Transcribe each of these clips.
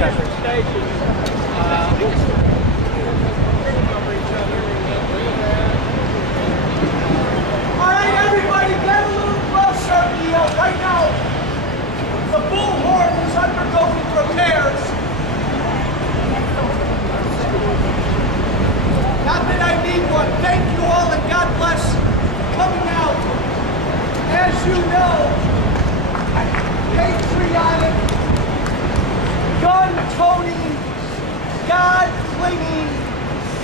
different stations. All right, everybody, get a little closer. Right now, the bullhorn is undergoing repairs. Not that I need one. Thank you all, and God bless coming out. As you know, patriotic, gun-toting, God-clinging,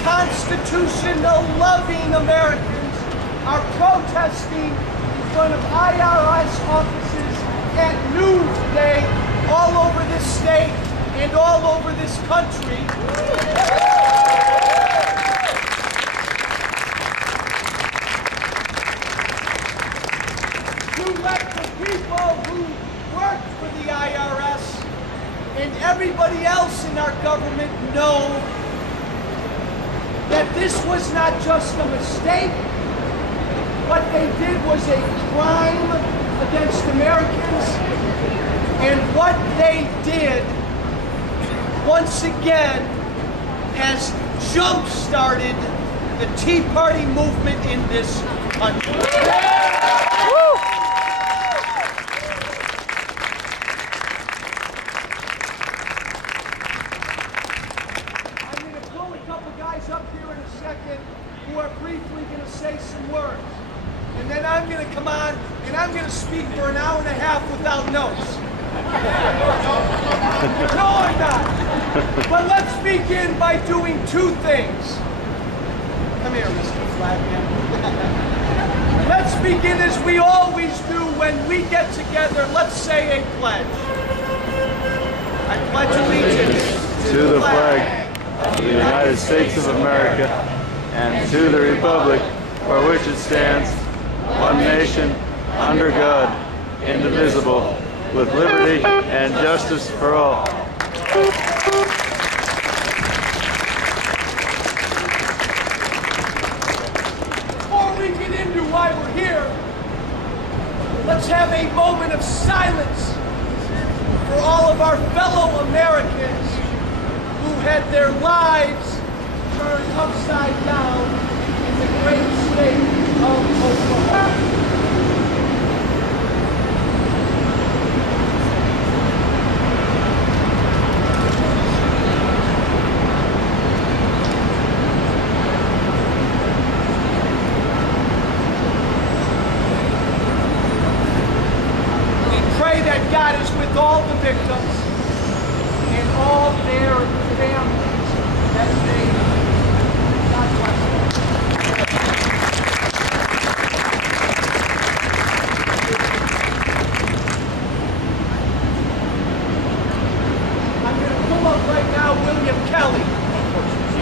Constitutional-loving Americans are protesting in front of IRS offices at noon today all over this state and all over this country. To let the people who work for the IRS and everybody else in our government know that this was not just a mistake. What they did was a crime against Americans, and what they did, once again, has jump-started the Tea Party movement in this country. I'm going to pull a couple guys up here in a second who are briefly going to say some words. And then I'm going to come on and I'm going to speak for an hour and a half without notes. No, I'm not. But let's begin by doing two things. Come here, Mr. Flagman. Let's begin as we always do when we get together. Let's say a pledge. I pledge allegiance to the flag of the United States of America and to the republic for which it stands, one nation, under God, indivisible, with liberty and justice for all. Before we get into why we're here, let's have a moment of silence for all of our fellow Americans who had their lives turned upside down in the great state of Oklahoma. We pray that God is with all the victims and all their families as they God bless them. Right now, William Kelly,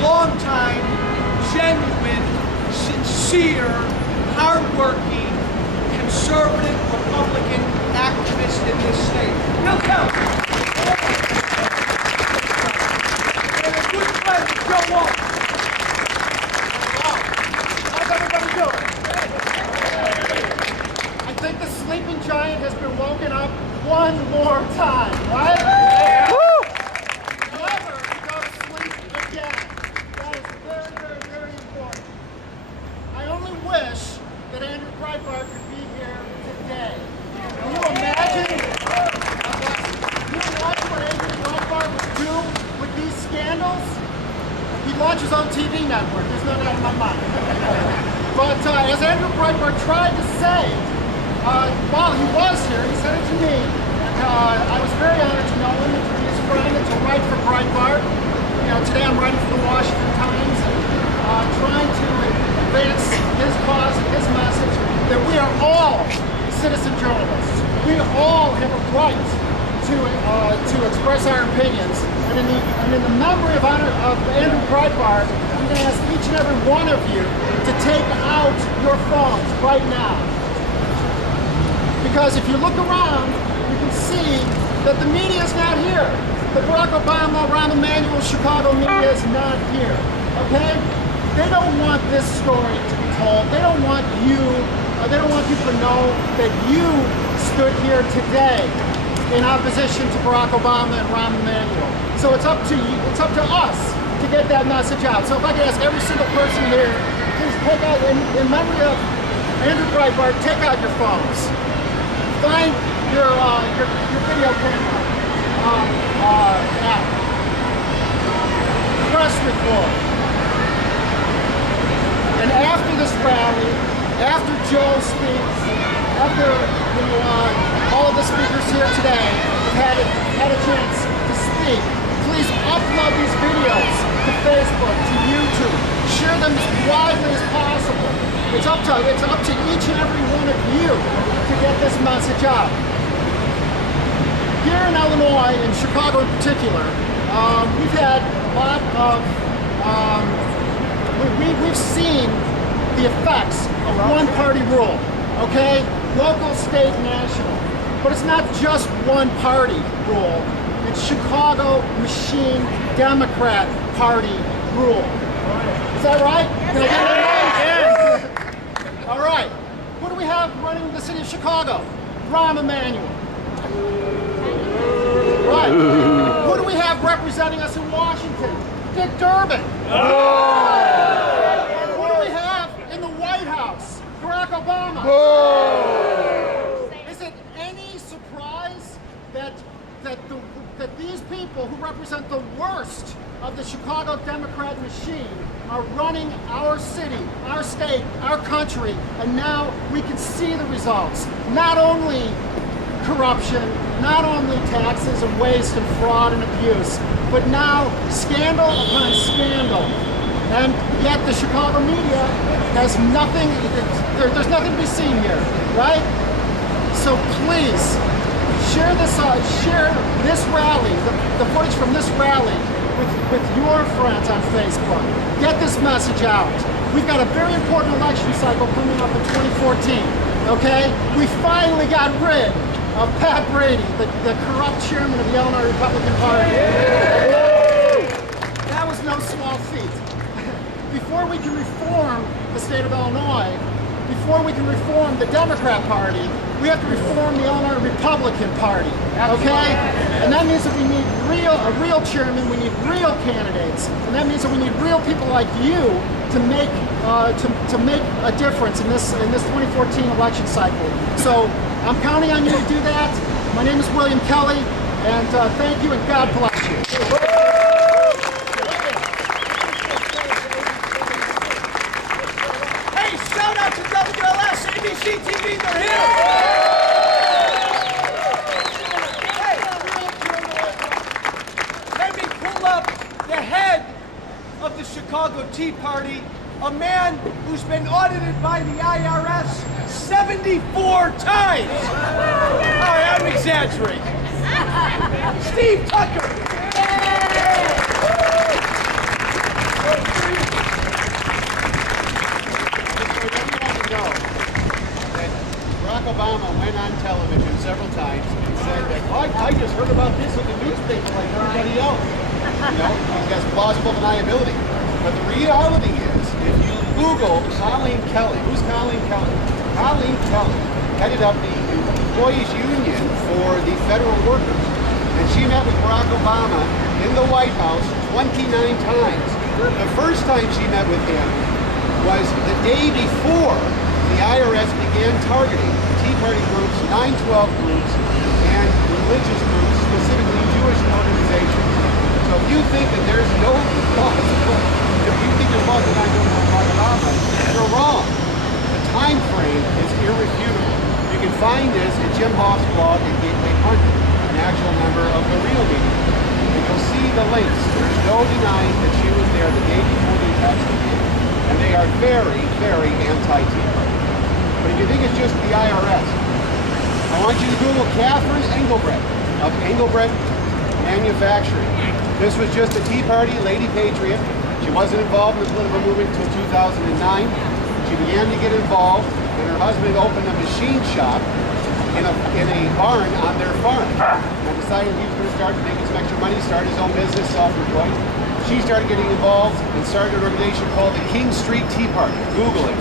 long-time, genuine, sincere, hard-working, conservative Republican activist in this state. Bill Kelly. And a good friend of Joe Walsh. How's everybody doing? I think the sleeping giant has been woken up one more time, right? Yeah. Could be here today. Can you imagine? What Andrew Breitbart would do with these scandals? He'd launch his own TV network. There's no doubt in my mind. But as Andrew Breitbart tried to say, while he was here, he said it to me. I was very honored to know him and to be his friend and to write for Breitbart. You know, today I'm writing for the Washington Times and trying to advance his cause and his message that we are all citizen journalists. We all have a right to express our opinions. And in the memory of Andrew Breitbart, I'm going to ask each and every one of you to take out your phones right now. Because if you look around, you can see that the media is not here. The Barack Obama, Rahm Emanuel, Chicago media is not here. Okay? They don't want this story to be told. They don't want you, they don't want people to know that you stood here today in opposition to Barack Obama and Rahm Emanuel. So it's up to you, it's up to us to get that message out. So if I could ask every single person here, please take out, in memory of Andrew Breitbart, take out your phones. Find your video camera app. Press record. And after this rally, after Joe speaks, after all of the speakers here today have had a chance to speak, please upload these videos to Facebook, to YouTube. Share them as widely as possible. It's up to each and every one of you to get this message out. Here in Illinois, in Chicago in particular, we've had a lot of, we've seen the effects of one-party rule, okay? Local, state, national. But it's not just one-party rule. It's Chicago Machine Democrat Party rule. Is that right? Yes. All right. Who do we have running the city of Chicago? Rahm Emanuel. Right. Who do we have representing us in Washington? Dick Durbin. Who do we have in the White House? Barack Obama. Is it any surprise that these people who represent the worst of the Chicago Democrat machine are running our city, our state, our country, and now we can see the results. Not only corruption, not only taxes and waste and fraud and abuse, but now scandal upon scandal. And yet the Chicago media has nothing, there's nothing to be seen here, right? So please, share this rally, the footage from this rally with your friends on Facebook. Get this message out. We've got a very important election cycle coming up in 2014, okay? We finally got rid of Pat Brady, the corrupt chairman of the Illinois Republican Party. That was no small feat. Before we can reform the state of Illinois, before we can reform the Democrat Party, we have to reform the Illinois Republican Party, okay? And that means that we need a real chairman, we need real candidates, and that means that we need real people like you to make a difference in this 2014 election cycle. So I'm counting on you to do that. My name is William Kelly, and thank you and God bless you. Hey, shout out to WLS, ABC TV, they're here. Hey, let me pull up the head of the Chicago Tea Party, a man who's been audited by the IRS 74 times. All right, I'm exaggerating. Steve Tucker. Barack Obama went on television several times and said that, I just heard about this in the newspaper like everybody else. You know, that's plausible deniability. But the reality is, if you Google Colleen Kelly, who's Colleen Kelly? Colleen Kelly headed up the employees union for the federal workers. And she met with Barack Obama in the White House 29 times. The first time she met with him was the day before the IRS began targeting Tea Party groups, 9/12 groups, and religious groups, specifically Jewish organizations. So if you think that there's no plausible, if you think there's plausible not doing Barack Obama, you're wrong. The time frame is irrefutable. You can find this in Jim Hoff's blog at Gateway Pundit, an actual member of the real media. And you'll see the links. There's no denying that she was there the day before the attacks began. And they are very, very anti-Tea Party. But if you think it's just the IRS, I want you to Google Catherine Engelbrecht of Engelbrecht Manufacturing. This was just a Tea Party lady patriot. She wasn't involved in the political movement until 2009. She began to get involved, and her husband opened a machine shop in a barn on their farm. And decided he was going to start making some extra money, start his own business, self-employed. She started getting involved and started an organization called the King Street Tea Party. Google it.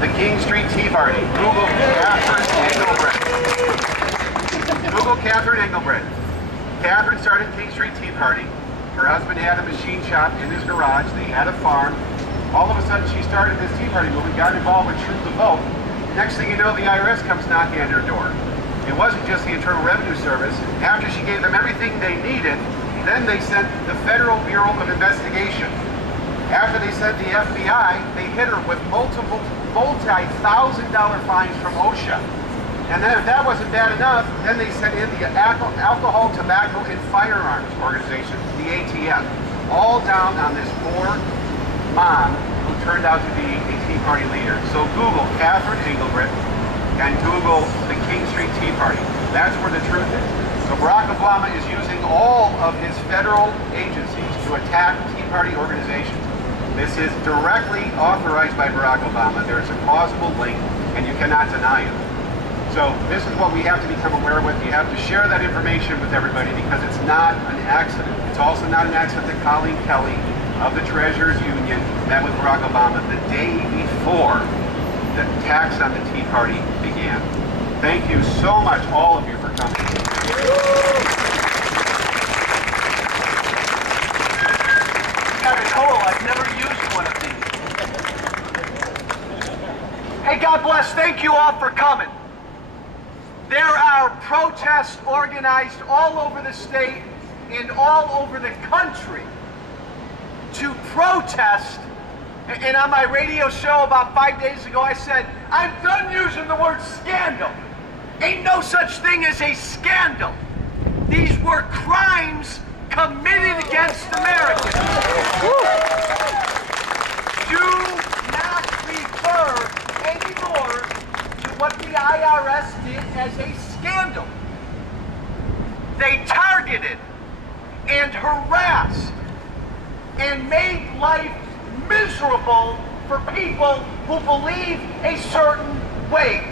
The King Street Tea Party. Google Catherine Engelbrecht. Google Catherine Engelbrecht. Catherine started King Street Tea Party. Her husband had a machine shop in his garage. They had a farm. All of a sudden, she started this Tea Party movement, got involved with Truth to Vote. Next thing you know, the IRS comes knocking on their door. It wasn't just the Internal Revenue Service. After she gave them everything they needed, then they sent the Federal Bureau of Investigation. After they sent the FBI, they hit her with multi-thousand-dollar fines from OSHA. And then if that wasn't bad enough, then they sent in the Alcohol, Tobacco, and Firearms Organization, the ATF, all down on this poor mom who turned out to be a Tea Party leader. So Google Catherine Engelbrecht and Google the King Street Tea Party. That's where the truth is. So Barack Obama is using all of his federal agencies to attack Tea Party organizations. This is directly authorized by Barack Obama. There is a plausible link, and you cannot deny it. So this is what we have to become aware with. You have to share that information with everybody because it's not an accident. It's also not an accident that Colleen Kelly of the Treasurers Union met with Barack Obama the day before the attacks on the Tea Party began. Thank you so much, all of you, for coming. Kind of cool. I've never used one of these. Hey, God bless. Thank you all for coming. There are protests organized all over the state and all over the country to protest. And on my radio show about 5 days ago, I said, I'm done using the word scandal. Ain't no such thing as a scandal. These were crimes committed against Americans. Do not refer anymore to what the IRS did as a scandal. They targeted and harassed and made life miserable for people who believe a certain way.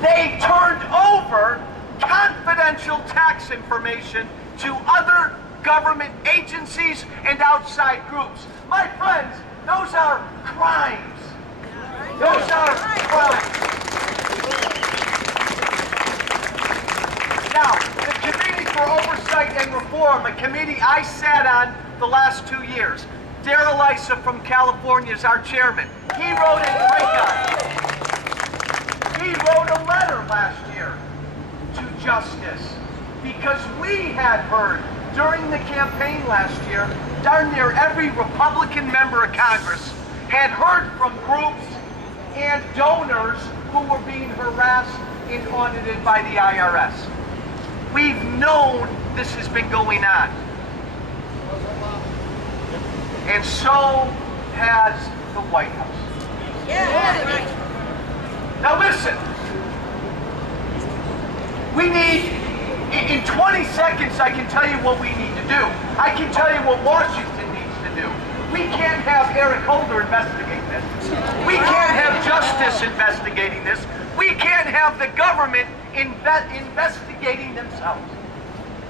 They turned over confidential tax information to other government agencies and outside groups. My friends, those are crimes. Those are crimes. Now, the Committee for Oversight and Reform, a committee I sat on the last 2 years, Darrell Issa from California is our chairman. He wrote a letter last year to Justice because we had heard during the campaign last year, darn near every Republican member of Congress had heard from groups and donors who were being harassed and audited by the IRS. We've known this has been going on. And so has the White House. Yeah. Now listen, we need, in 20 seconds I can tell you what we need to do. I can tell you what Washington needs to do. We can't have Eric Holder investigate this. We can't have Justice investigating this. We can't have the government investigating themselves.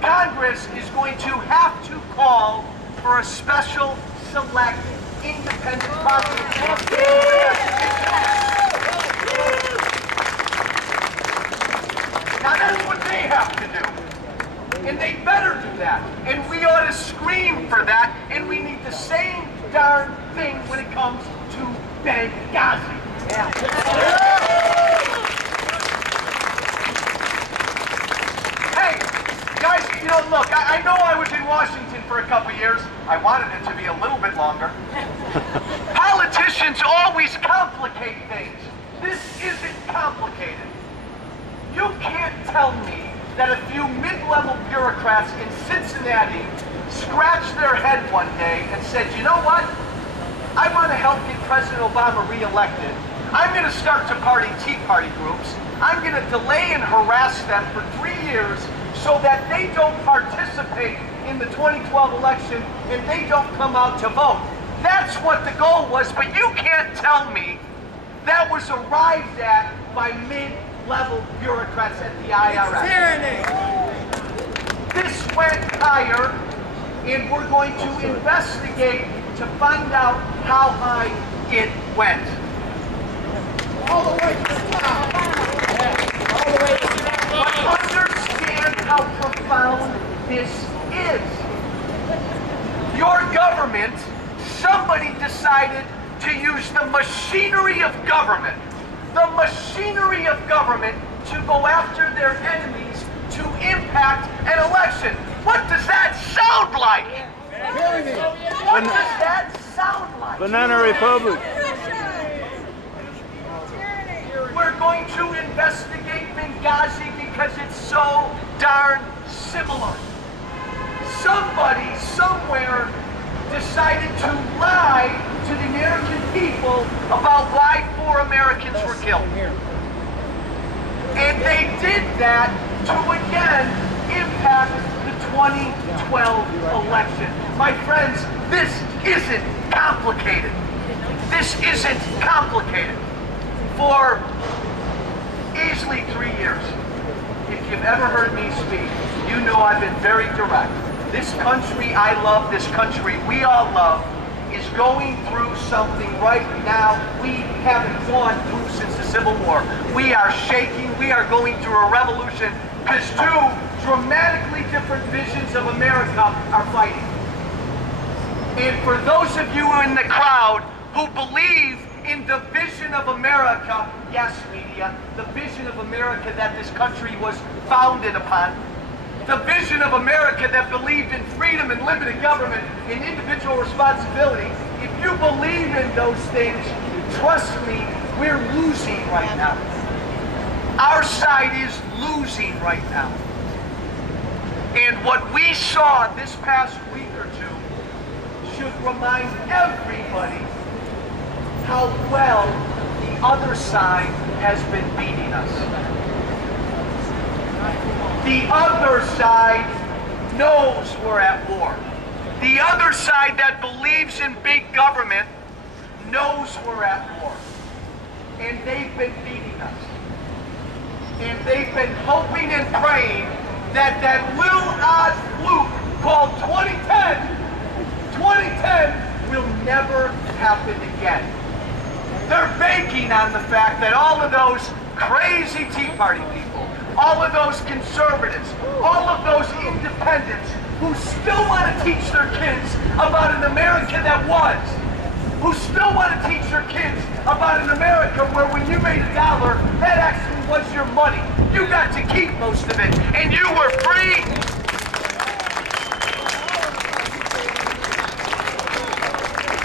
Congress is going to have to call for a special, select, independent prosecutor. Now that's what they have to do. And they better do that. And we ought to scream for that. And we need the same darn thing when it comes to Benghazi. Yeah. Hey, guys, you know, look, I know I was in Washington for a couple years. I wanted it to be a little bit longer. Politicians always complicate things. This isn't complicated. You can't tell me that a few mid-level bureaucrats in Cincinnati scratched their head one day and said, you know what? I want to help get President Obama reelected. I'm going to start to Tea Party groups. I'm going to delay and harass them for 3 years so that they don't participate in the 2012 election and they don't come out to vote. That's what the goal was, but you can't tell me that was arrived at by mid-level bureaucrats at the IRS. It's tyranny. This went higher, and we're going to investigate to find out how high it went. All the way to the top. All the way to the top. how profound this is. Your government, somebody decided to use the machinery of government, to go after their enemies to impact an election. What does that sound like? What does that sound like? Banana Republic. We're going to investigate Benghazi because it's so darn similar. Somebody, somewhere, decided to lie to the American people about why 4 Americans were killed. And they did that to, again, impact the 2012 election. My friends, this isn't complicated. This isn't complicated. For easily 3 years, if you've ever heard me speak, you know I've been very direct. This country I love, this country we all love, is going through something right now we haven't gone through since the Civil War. We are shaking, we are going through a revolution because 2 dramatically different visions of America are fighting. And for those of you in the crowd who believe in the vision of America, yes, media, the vision of America that this country was founded upon, the vision of America that believed in freedom and limited government and individual responsibility, if you believe in those things, trust me, we're losing right now. Our side is losing right now. And what we saw this past week or 2 should remind everybody how well the other side has been beating us. The other side knows we're at war. The other side that believes in big government knows we're at war. And they've been beating us. And they've been hoping and praying that that little odd fluke called 2010 will never happen again. They're banking on the fact that all of those crazy Tea Party people, all of those conservatives, all of those independents who still want to teach their kids about an America that was, who still want to teach their kids about an America where when you made $1, that actually was your money. You got to keep most of it, and you were free.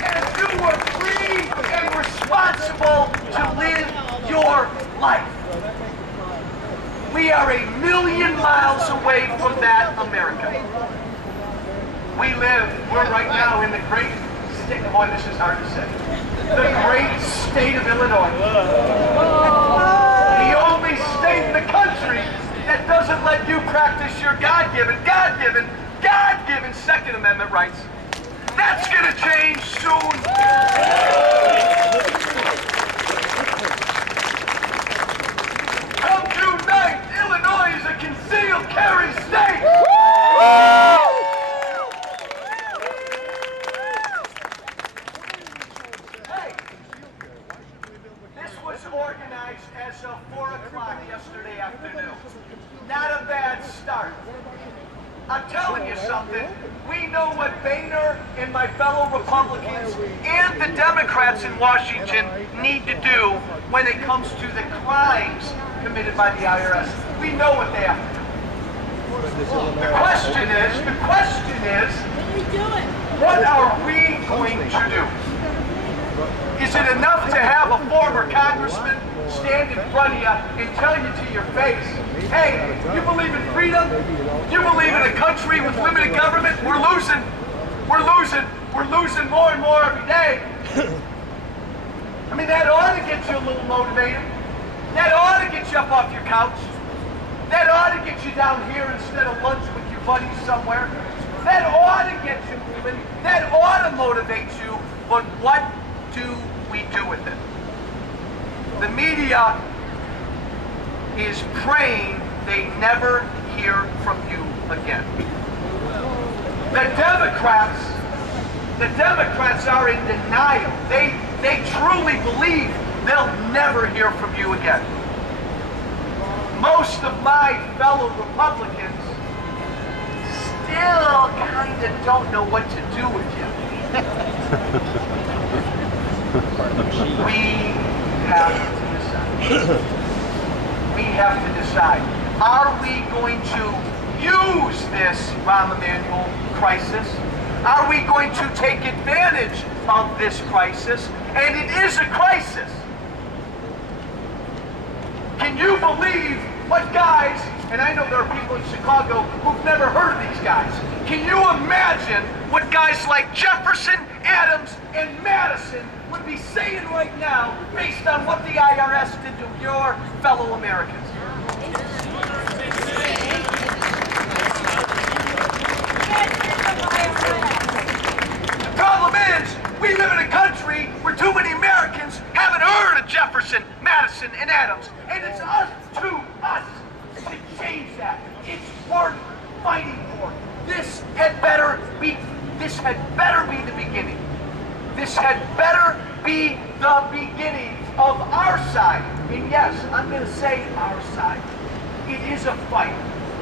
And you were free and responsible to live your life. We are 1,000,000 miles away from that America. We're right now in the great state, boy, this is hard to say, the great state of Illinois. The only state in the country that doesn't let you practice your God-given Second Amendment rights. That's gonna change soon. Come June 9th, Illinois is a concealed carry state. Hey, this was organized as of 4 o'clock yesterday afternoon. Not a bad start. I'm telling you something, we know what Boehner and my fellow Republicans and the Democrats in Washington need to do when it comes to the crimes committed by the IRS. We know what they have to do. The question is, what are we going to do? Is it enough to have a former congressman stand in front of you and tell you to your face, hey, you believe in freedom? You believe in a country with limited government? We're losing more and more every day. I mean, that ought to get you a little motivated. That ought to get you up off your couch. That ought to get you down here instead of lunch with your buddies somewhere. That ought to get you moving. That ought to motivate you. But what do we do with it? The media is praying they never hear from you again. The Democrats are in denial. They truly believe they'll never hear from you again. Most of my fellow Republicans that don't know what to do with you. We have to decide. We have to decide. Are we going to use this Rahm Emanuel crisis? Are we going to take advantage of this crisis? And it is a crisis. Can you believe what guys, and I know there are people in Chicago who've never heard of these guys. Can you imagine what guys like Jefferson, Adams, and Madison would be saying right now based on what the IRS did to your fellow Americans? The problem is, we live in a country where too many Americans haven't heard of Jefferson, Madison, and Adams. And it's us to change that. It's worth fighting for. This had better be the beginning. This had better be the beginning of our side. And yes, I'm going to say our side. It is a fight.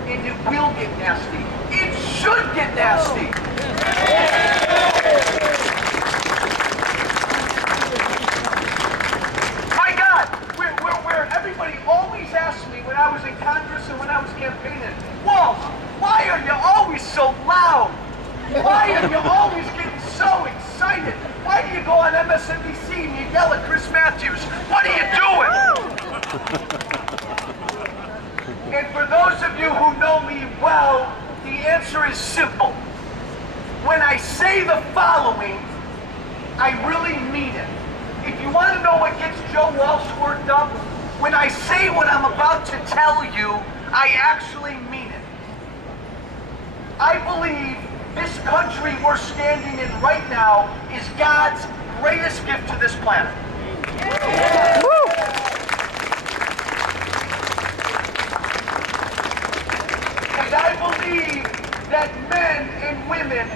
And it will get nasty. It should get nasty. My God, where everybody always asks me when I was in Congress and when I was campaigning, Walsh, why are you always so loud? Why are you always getting so excited? Why do you go on MSNBC and you yell at Chris Matthews? What are you doing? And for those of you who know me well, the answer is simple. When I say the following, I really mean it. If you want to know what gets Joe Walsh worked up, when I say what I'm about to tell you, I actually mean it. I believe this country we're standing in right now is God's greatest gift to this planet. And I believe that men and women,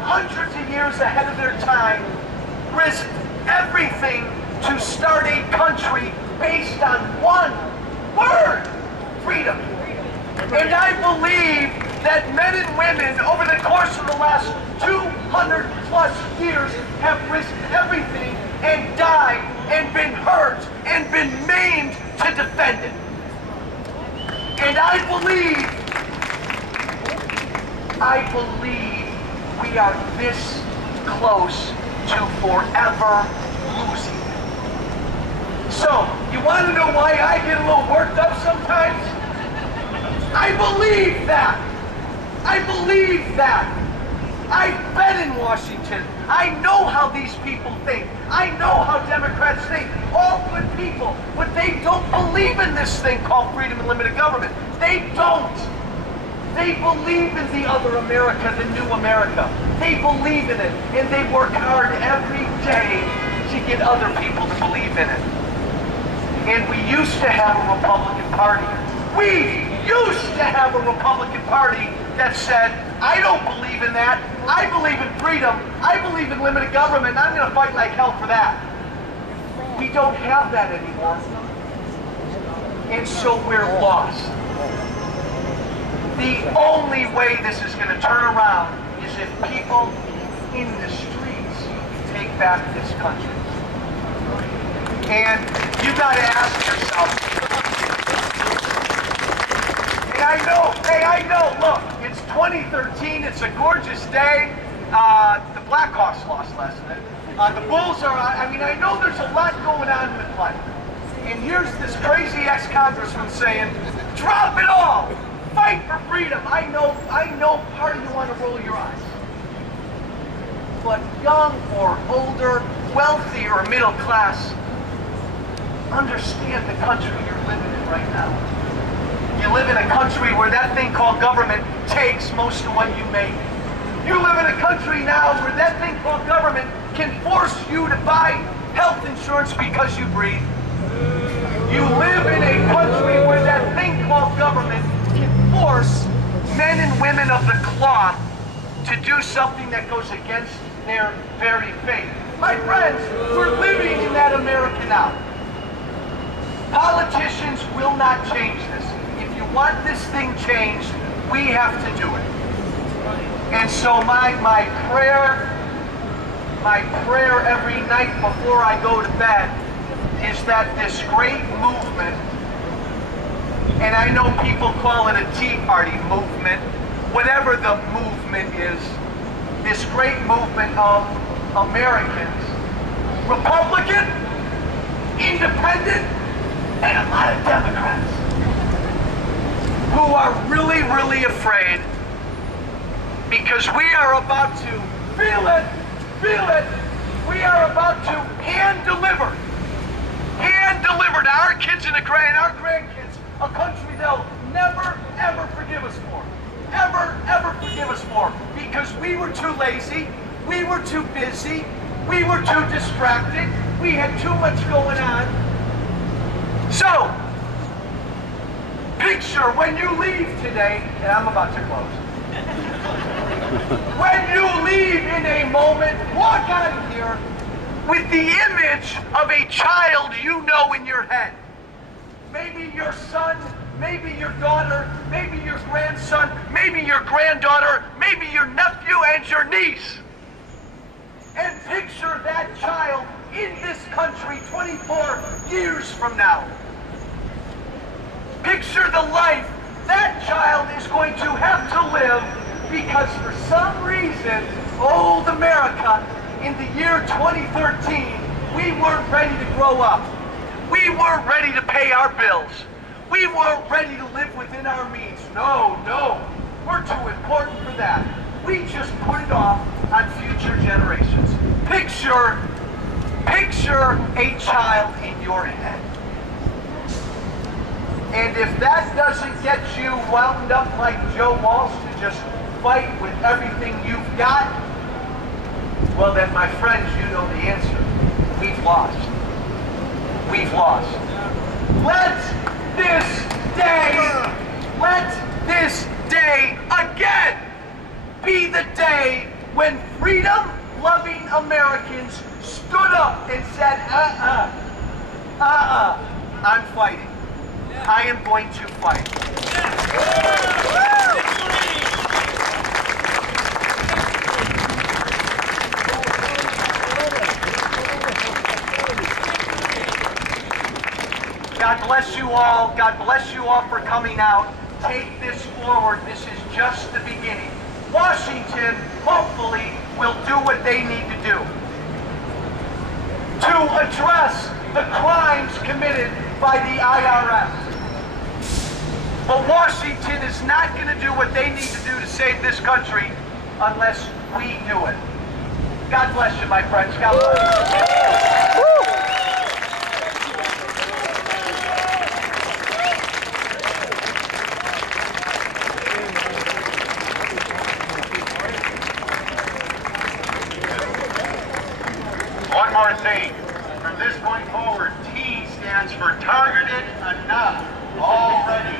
hundreds of years ahead of their time, risked everything to start a country based on one word: freedom. And I believe that men and women over the course of the last 200 plus years have risked everything and died and been hurt and been maimed to defend it. And I believe we are this close to forever losing it. So, you want to know why I get a little worked up sometimes? I believe that. I believe that. I've been in Washington. I know how these people think. I know how Democrats think. All good people. But they don't believe in this thing called freedom and limited government. They don't. They believe in the other America, the new America. They believe in it. And they work hard every day to get other people to believe in it. And we used to have a Republican Party. We used to have a Republican Party that said, I don't believe in that. I believe in freedom. I believe in limited government. I'm going to fight like hell for that. We don't have that anymore. And so we're lost. The only way this is going to turn around is if people in the streets take back this country. And you got to ask yourself, I know, look, it's 2013, it's a gorgeous day. The Blackhawks lost last night. The Bulls are, I know there's a lot going on with life. And here's this crazy ex-congressman saying, drop it all, fight for freedom. I know part of you want to roll your eyes. But young or older, wealthy or middle class, understand the country you're living in right now. You live in a country where that thing called government takes most of what you make. You live in a country now where that thing called government can force you to buy health insurance because you breathe. You live in a country where that thing called government can force men and women of the cloth to do something that goes against their very faith. My friends, we're living in that America now. Politicians will not change this. If you want this thing changed, we have to do it. And so my prayer every night before I go to bed is that this great movement, and I know people call it a Tea Party movement, whatever the movement is, this great movement of Americans, Republican, Independent, and a lot of Democrats, who are really, really afraid because we are about to feel it, we are about to hand deliver to our kids and our grandkids a country they'll never, ever forgive us for. Ever forgive us for. Because we were too lazy, we were too busy, we were too distracted, we had too much going on. So, picture when you leave today, and I'm about to close. When you leave in a moment, walk out of here with the image of a child you know in your head. Maybe your son, maybe your daughter, maybe your grandson, maybe your granddaughter, maybe your nephew and your niece. And picture that child in this country 24 years from now. Picture the life that child is going to have to live because for some reason, old America, in the year 2013, we weren't ready to grow up. We weren't ready to pay our bills. We weren't ready to live within our means. No, we're too important for that. We just put it off on future generations. Picture a child in your head. And if that doesn't get you wound up like Joe Walsh to just fight with everything you've got, well then, my friends, you know the answer. We've lost. We've lost. Let this day again be the day when freedom-loving Americans stood up and said, I'm fighting. I am going to fight. God bless you all. God bless you all for coming out. Take this forward. This is just the beginning. Washington, hopefully, will do what they need to do to address the crimes committed by the IRS. But Washington is not going to do what they need to do to save this country unless we do it. God bless you, my friends. God bless you. One more thing. From this point forward, T stands for targeted enough. Already.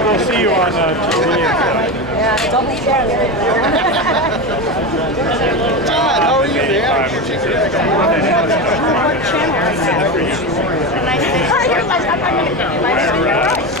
We'll see you on TV. Yeah, double share. John, how are you, man? What channel is that? Nice to meet you.